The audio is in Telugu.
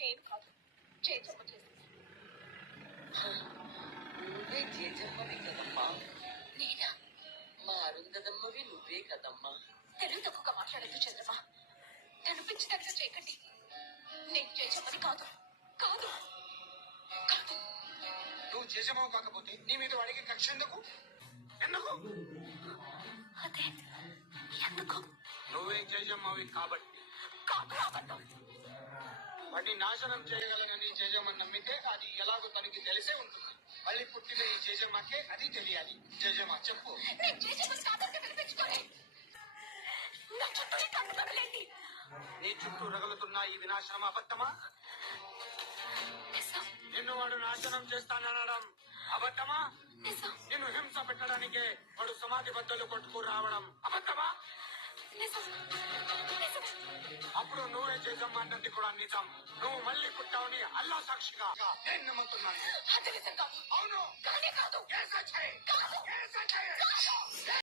నేను కాదు, చేజమ్మ చేసింది. నువ్వే చేజమ్మవి కదమ్మా. నేనా? మా అరుంధదమ్మవి నువ్వే కదమ్మా. తెలుగు తక్కువగా మాట్లాడద్దు చంద్రమా. నన్ను పిచ్చిదగ్గర చేయకండి. నేను చేజమ్మని కాదు, కాదు, కాదు. నువ్వు చేజమ్మవు కాకపోతే నీ మీద వాడికి కక్ష ఎందుకు? ఎందుకు? అదే ఎందుకు? నువ్వే చేజమ్మవి కాబట్టి. కాదు, అబద్ధం. వాడిని నాశనం చేయగలనని చేజమ్మని నమ్మితే అది ఎలాగో తనకి తెలిసే ఉంటుంది. మళ్ళీ పుట్టిన ఈ చేజమ్మకే అది తెలియాలి. చేజమ్మ చెప్పు. నేను చేజమ్మని కాదంటే వినిపించుకోలే. నా చుట్టూ ఈ కన్నులేంటి? నీ చుట్టూ రగులుతున్న ఈ వినాశనం అబద్ధమా? నిజం, నిన్ను వాడు నాశనం చేస్తాననడం అబద్ధమా? నిజం, నిన్ను హింస పెట్టడానికే వాడు సమాధి బద్దలు కొట్టుకు రావడం అబద్ధమా? నిజం, నిజం. అప్పుడు నువ్వే చేజమ్మ అన్నది కూడా నిజం. నువ్వు మళ్ళీ పుట్టావని అల్లా సాక్షిగా నేను నమ్ముతున్నాను. అది నిజం కాదు. అవును, కానే కాదు. ఏ సచ్చాయి?